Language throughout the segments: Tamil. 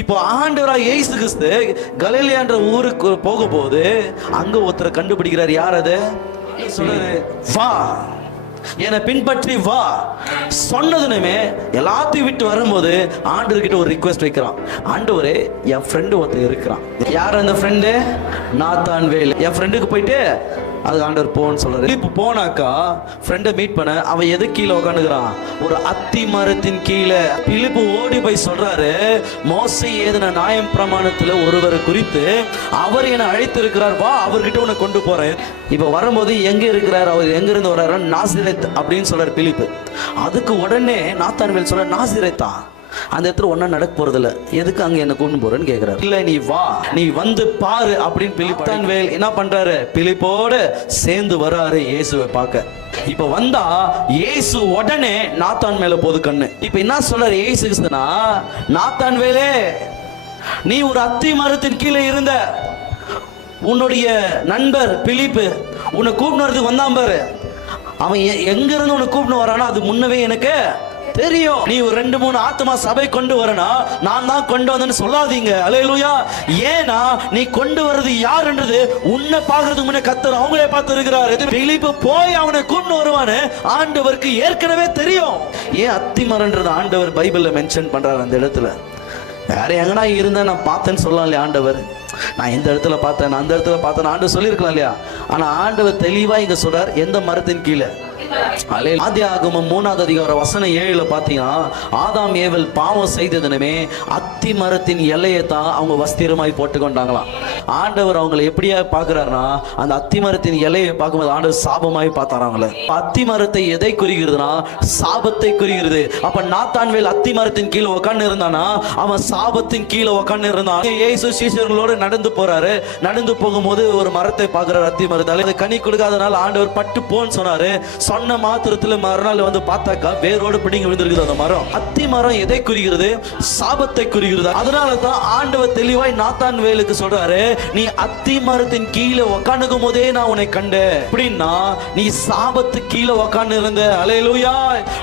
இப்போ ஆண்டவராக இயேசு கிறிஸ்து கலிலியான்ற ஊருக்கு போகும்போது அங்க ஒருத்தரை கண்டுபிடிக்கிறார். யார் அது? சொல்றது வா. என்னை பின்பற்றி வா. சொன்னதுனுமே எல்லாத்தையும் விட்டு வரும்போது ஆண்டவர்கிட்ட ஒரு ரிக்வெஸ்ட் வைக்கிறான். ஆண்டவரே என் ஃப்ரெண்டு ஒருத்தர் இருக்கிறான். யார் அந்த ஃப்ரெண்டு நாத்தான் வேல். என் ஃப்ரெண்டுக்கு போயிட்டு அது ஆண்டவர் போன்னு சொல்கிறார் இப்போ போனாக்கா ஃப்ரெண்டை மீட் பண்ண அவன் எது கீழே உட்காந்துக்கிறான் ஒரு அத்தி மரத்தின் கீழே. பிலிப்பு ஓடி போய் சொல்கிறாரு மோசை ஏதன நியாயம் பிரமாணத்தில் ஒருவரை குறித்து அவர் என்னை அழைத்திருக்கிறார் வா அவர்கிட்ட உன்னை கொண்டு போகிறேன் இப்போ வரும்போது எங்கே இருக்கிறார் அவர் எங்கேருந்து வர்றாரு நாசிரத் அப்படின்னு சொல்கிறார் பிலிப்பு. அதுக்கு உடனே நாத்தான்வேல் சொல்கிறார் நாசிரத்தா அந்த இடத்துல ஒன்றும் நடக்க போறதில்ல. எதுக்கு அங்க என்ன கொண்டு போறேன்னு கேக்குறாரு. இல்ல நீ வா. நீ வந்து பாரு அப்படின்னு பிலிப்பான் வேல் என்ன பண்றாரு? பிலிப்போடு சேர்ந்து வராரு இயேசுவை பார்க்க. இப்ப வந்தா இயேசு உடனே நாத்தான் மேல போது கண்ணு. இப்ப என்ன சொல்றாரு இயேசு நாத்தான் வேலே நீ ஒரு அத்தி மரத்தின் கீழே இருந்த உன்னுடைய நண்பர் பிலிப்பு உன்னை கூப்பிட்டு வரதுக்கு வந்தான் பாரு. அவன் எங்க இருந்து உன்னை கூப்பிட்டு வரானோ அது முன்னவே எனக்கு தெரியும். நீ ஒரு ரெண்டு மூணு ஆத்மா சபை கொண்டு வரனா நான் தான் கொண்டு வந்தேன்னு சொல்லாதீங்க. அலையலூயா ஏன்னா நீ கொண்டு வர்றது யாருன்றது உன்னை பாக்குறதுக்கு முன்னே கத்தர் அவங்களே பார்த்து இருக்கிறாரு பிலிப்பு போய் அவனை கூண்டு வருவான்னு ஆண்டவருக்கு ஏற்கனவே தெரியும். ஏன் அத்திமரன்றது ஆண்டவர் பைபிள்ல மென்ஷன் பண்றாரு அந்த இடத்துல? வேற எங்கனா இருந்தா நான் பார்த்தேன்னு சொல்லலாம் இல்லையா ஆண்டவர்? நான் இந்த இடத்துல பார்த்தேன்? நான் அந்த இடத்துல பார்த்தேன் ஆண்டு சொல்லியிருக்கலாம் இல்லையா? ஆனா ஆண்டவர் தெளிவா இங்க சொல்றார் எந்த மரத்தின் கீழே? ஆதி ஆகமம் மூணாவது அதிகார வசனம் ஏழுல பாத்தீங்கன்னா ஆதாம் ஏவல் பாவம் செய்ததுனுமே அத்தி மரத்தின் எல்லையை தான் அவங்க வஸ்திரமாய் போட்டுக்கொண்டாங்களாம். ஆண்டவர் அவங்களை எப்படியா பாக்குறாருன்னா அந்த அத்தி மரத்தின் இலையை பார்க்கும்போது ஆண்டவர் சாபமாய் பார்த்தாரு அவங்கள. அத்தி மரத்தை எதை குறிக்கிறதுனா சாபத்தை குறிக்கிறது. அப்ப நாத்தான்வேல் அத்தி மரத்தின் கீழே உட்கார்ந்து இருந்தானா அவன் சாபத்தின் கீழே உட்கார்ந்து இருந்தான். ஏசு சீசர்களோடு நடந்து போறாரு. நடந்து போகும்போது ஒரு மரத்தை பார்க்கிறார் அத்தி மரத்தால். அது கனி கொடுக்காதனால ஆண்டவர் பட்டு போன்னு சொன்னாரு. சொன்ன மாத்திரத்துல மறுநாள் வந்து பார்த்தாக்கா வேரோடு பிடிங்க விழுந்திருக்குது அந்த மரம். அத்தி மரம் எதை குறிக்கிறது? சாபத்தை குறிக்கிறது. அதனால தான் ஆண்டவர் தெளிவாய் நாத்தான் வேலுக்கு சொல்றாரு நீ அத்தி மரத்தின் கீழே உக்காந்துக்கும் போதே நான் உன்னை கண்டேன். அப்படின்னா நீ சாபத்து கீழே உக்காந்து இருந்த அலையலூயா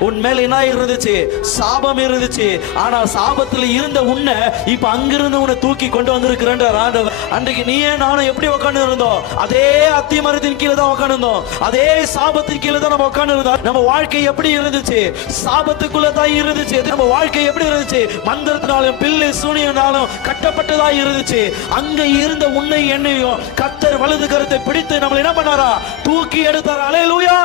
உன் மேல என்ன இருந்துச்சு சாபம் இருந்துச்சு. ஆனா சாபத்துல இருந்த உன்னை இப்ப அங்கிருந்து உன்னை தூக்கி கொண்டு வந்திருக்கிறேன் ஆண்டவர். அன்றைக்கு நீயே நானும் எப்படி உட்கார்ந்து இருந்தோம் அதே அத்தி மரத்தின் கீழே தான் உட்கார்ந்து இருந்தோம் அதே சாபத்தின் கீழே தான் நம்ம உட்கார்ந்து நம்ம வாழ்க்கை எப்படி இருந்துச்சு? சாபத்துக்குள்ள தான் இருந்துச்சு. நம்ம வாழ்க்கை எப்படி இருந்துச்சு? மந்திரத்தினாலும் பில்லு சூனியனாலும் கட்டப்பட்டதா இருந்துச்சு. அங்க இருந்த உன்னை என்னையும் கத்தர் வலது கருத்தை பிடித்து நம்மளை என்ன பண்ணாரா? தூக்கி எடுத்தாரா? அலையலூயா